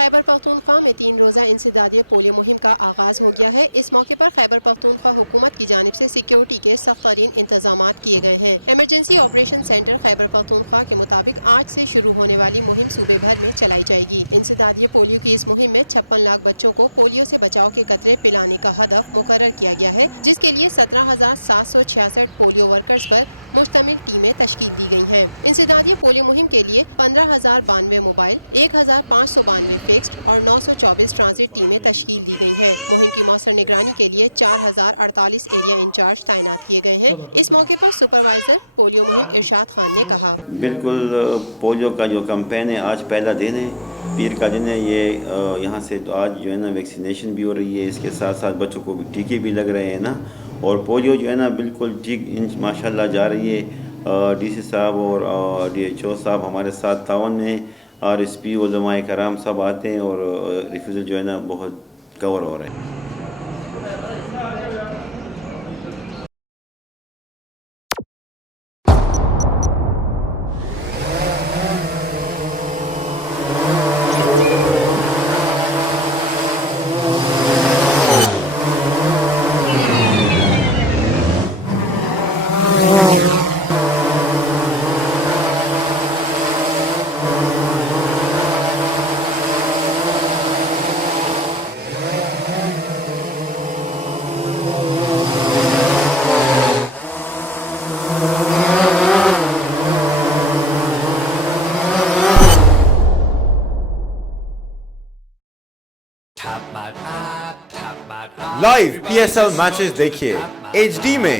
خیبر پختونخوا میں 3 روزہ انسدادی پولیو مہم کا آغاز ہو گیا ہے۔ اس موقع پر خیبر پختونخوا حکومت کی جانب سے سیکیورٹی کے سخت ترین انتظامات کیے گئے ہیں۔ Emergency operation centre Khyber Pakhtunkhwa کے مطابق آج سے شروع ہونے والی مہم صوبے بھر میں چلائی جائے گی۔ انسدادی پولیو کی اس مہم میں 56 لاکھ بچوں کو پولیو سے بچاؤ کے قطرے پلانے کا ہدف مقرر کیا گیا ہے، جس کے لیے 17,766 پولیو ورکرز پر مشتمل ٹیمیں تشکیل دی گئی ہیں۔ انسدادی پولیو مہم کے لیے 15,092 موبائل، 1,592 فکسڈ اور 924 ٹرانزٹ ٹیمیں تشکیل دی گئی ہیں۔ مہم کی مؤثر نگرانی کے لیے 4,048 ایریا انچارج تعینات کیے گئے ہیں۔ اس موقع پر سپروائزر پولیو مہم ارشاد خان نے کہا، بالکل پولیو کا جو کمپین ہے آج پہلا دن ہے، پیر کا دن ہے یہ، یہاں سے تو آج جو ہے نا ویکسینیشن بھی ہو رہی ہے، اس کے ساتھ ساتھ بچوں کو ٹیکے بھی لگ رہے ہیں نا، اور پولیو جو ہے نا بالکل ٹھیک ماشاءاللہ جا رہی ہے۔ ڈی سی صاحب اور ڈی ایچ او صاحب ہمارے ساتھ تعاون میں، اور ایس پی علماء کرام سب آتے ہیں، اور ریفیوزل جو ہے نا بہت کور ہو رہے ہیں۔ لائیو پی ایس ایل میچز دیکھیے HD میں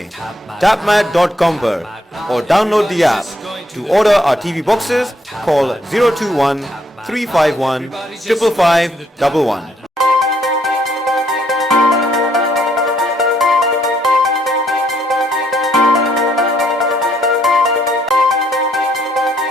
tapmat.com پر اور download the app. To order our TV boxes call 021 351 55511